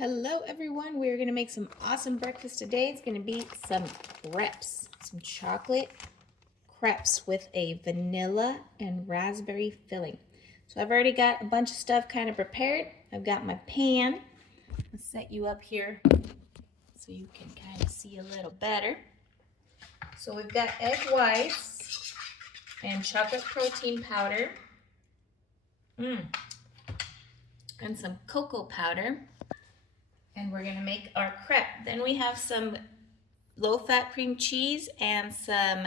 Hello everyone, we're going to make some awesome breakfast today. It's going to be some crepes, some chocolate crepes with a vanilla and raspberry filling. So I've already got a bunch of stuff kind of prepared. I've got my pan. I'll set you up here so you can kind of see a little better. So we've got egg whites and chocolate protein powder and some cocoa powder. And we're gonna make our crepe. Then we have some low-fat cream cheese and some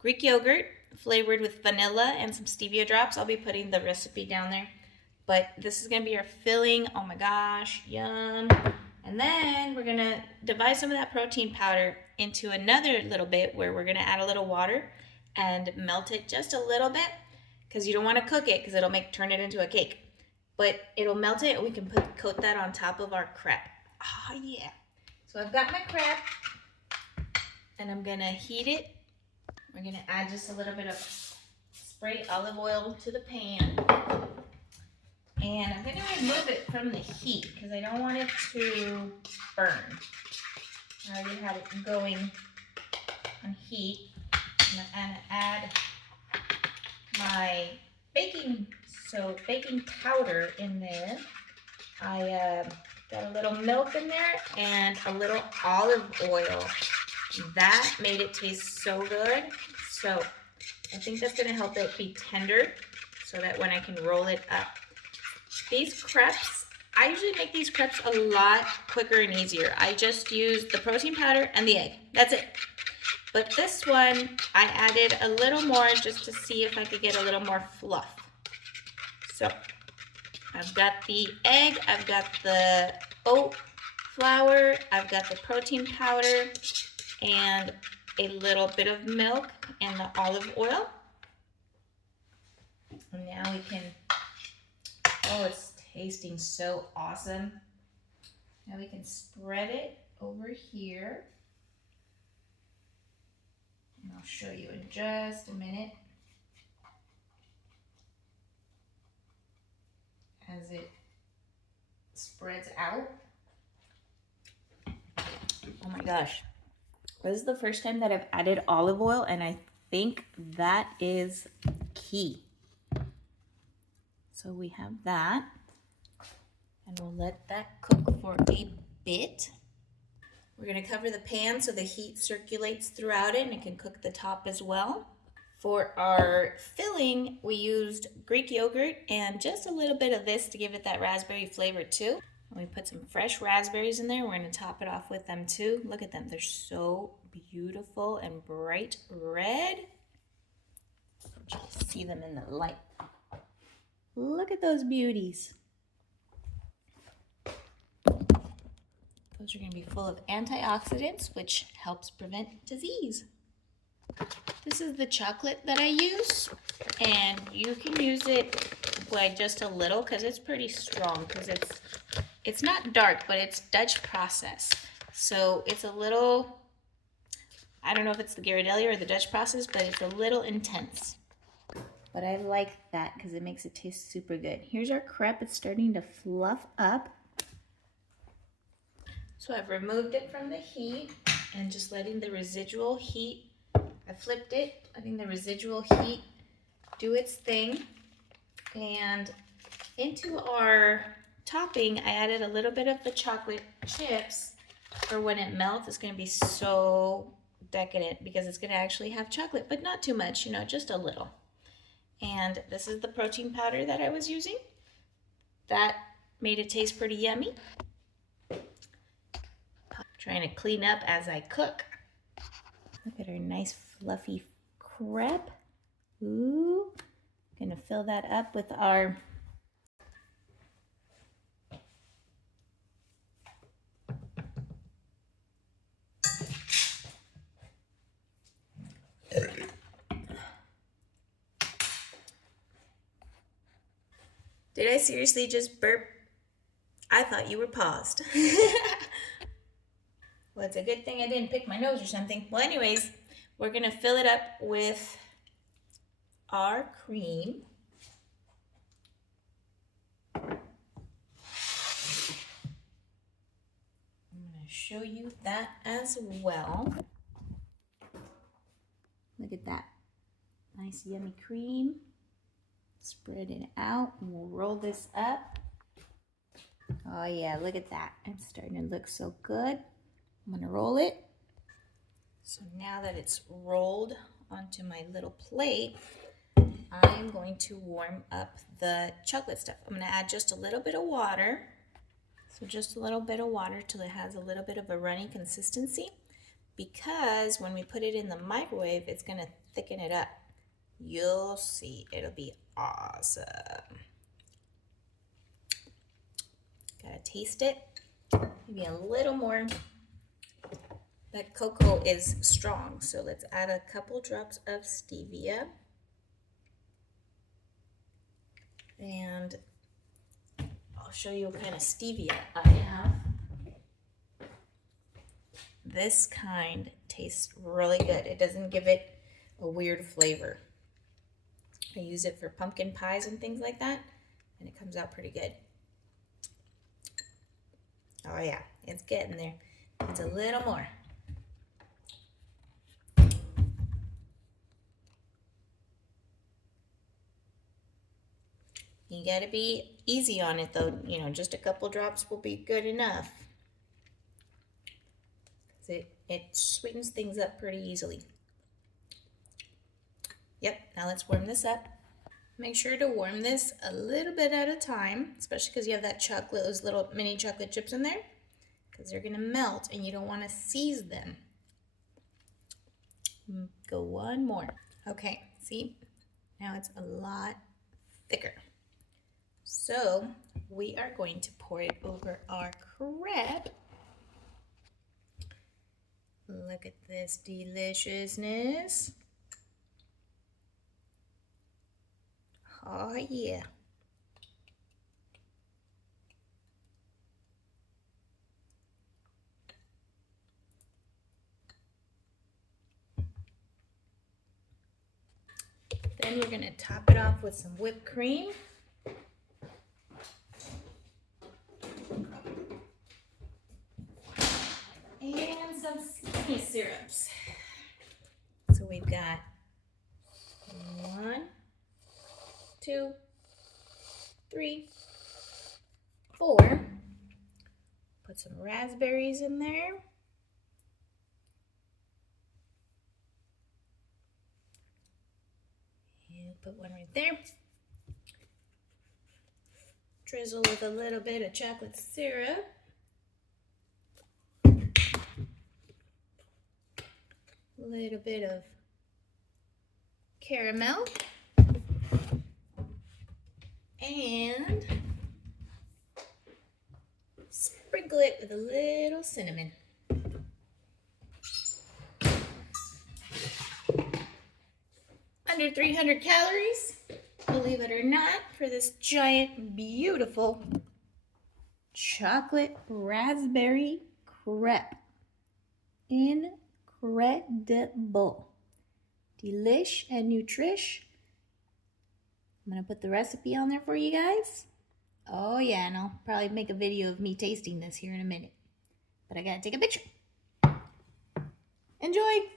Greek yogurt flavored with vanilla and some stevia drops. I'll be putting the recipe down there. But this is gonna be our filling. Oh my gosh, yum. And then we're gonna divide some of that protein powder into another little bit where we're gonna add a little water and melt it just a little bit because you don't wanna cook it because it'll turn it into a cake. But it'll melt it and we can coat that on top of our crepe. Oh yeah. So I've got my crepe and I'm gonna heat it. We're gonna add just a little bit of spray olive oil to the pan. And I'm gonna remove it from the heat because I don't want it to burn. I already had it going on heat. I'm gonna add my baking powder in there. I got a little milk in there and a little olive oil. That made it taste so good. So I think that's gonna help it be tender so that when I can roll it up. These crepes, I usually make these crepes a lot quicker and easier. I just use the protein powder and the egg. That's it. But this one, I added a little more just to see if I could get a little more fluff. So I've got the egg, I've got the oat flour, I've got the protein powder, and a little bit of milk and the olive oil. And now we can, oh, it's tasting so awesome. Now we can spread it over here. And I'll show you in just a minute. As it spreads out. Oh my gosh. This is the first time that I've added olive oil and I think that is key. So we have that and we'll let that cook for a bit. We're gonna cover the pan so the heat circulates throughout it and it can cook the top as well. For our filling, we used Greek yogurt and just a little bit of this to give it that raspberry flavor too. And we put some fresh raspberries in there. We're gonna top it off with them too. Look at them, they're so beautiful and bright red. Just see them in the light. Look at those beauties. Those are gonna be full of antioxidants, which helps prevent disease. This is the chocolate that I use, and you can use it by just a little because it's pretty strong because it's not dark, but it's Dutch process. So it's a little, I don't know if it's the Ghirardelli or the Dutch process, but it's a little intense. But I like that because it makes it taste super good. Here's our crepe. It's starting to fluff up. So I've removed it from the heat and just letting the residual heat, I flipped it, letting the residual heat do its thing. And into our topping, I added a little bit of the chocolate chips for when it melts. It's gonna be so decadent because it's gonna actually have chocolate, but not too much, you know, just a little. And this is the protein powder that I was using. That made it taste pretty yummy. Trying to clean up as I cook. Look at our nice fluffy crepe. Ooh, gonna fill that up with our Did I seriously just burp? I thought you were paused. Well, it's a good thing I didn't pick my nose or something. Well, anyways, we're gonna fill it up with our cream. to show you that as well. Look at that. Nice yummy cream. Spread it out and we'll roll this up. Oh yeah, look at that. It's starting to look so good. I'm gonna roll it. So now that it's rolled onto my little plate, I'm going to warm up the chocolate stuff. I'm gonna add just a little bit of water. So just a little bit of water till it has a little bit of a runny consistency, because when we put it in the microwave, it's gonna thicken it up. You'll see, it'll be awesome. Gotta taste it. Maybe a little more. That cocoa is strong, so let's add a couple drops of stevia. And I'll show you what kind of stevia I have. This kind tastes really good. It doesn't give it a weird flavor. I use it for pumpkin pies and things like that, and it comes out pretty good. Oh yeah, it's getting there. It's a little more. You gotta be easy on it though, you know, just a couple drops will be good enough. It sweetens things up pretty easily. Yep, now let's warm this up. Make sure to warm this a little bit at a time, especially because you have that chocolate, those little mini chocolate chips in there, because they're gonna melt and you don't wanna seize them. Go one more. Okay, see, now it's a lot thicker. So we are going to pour it over our crepe. Look at this deliciousness. Oh yeah. Then we're gonna top it off with some whipped cream. And some skinny syrups. So we've got 1, 2, 3, 4. Put some raspberries in there. And put one right there. Drizzle with a little bit of chocolate syrup. A little bit of caramel. And sprinkle it with a little cinnamon. Under 300 calories, believe it or not, for this giant, beautiful chocolate raspberry crepe. Incredible. Delish and nutrish. I'm going to put the recipe on there for you guys. Oh yeah, and I'll probably make a video of me tasting this here in a minute. But I got to take a picture. Enjoy!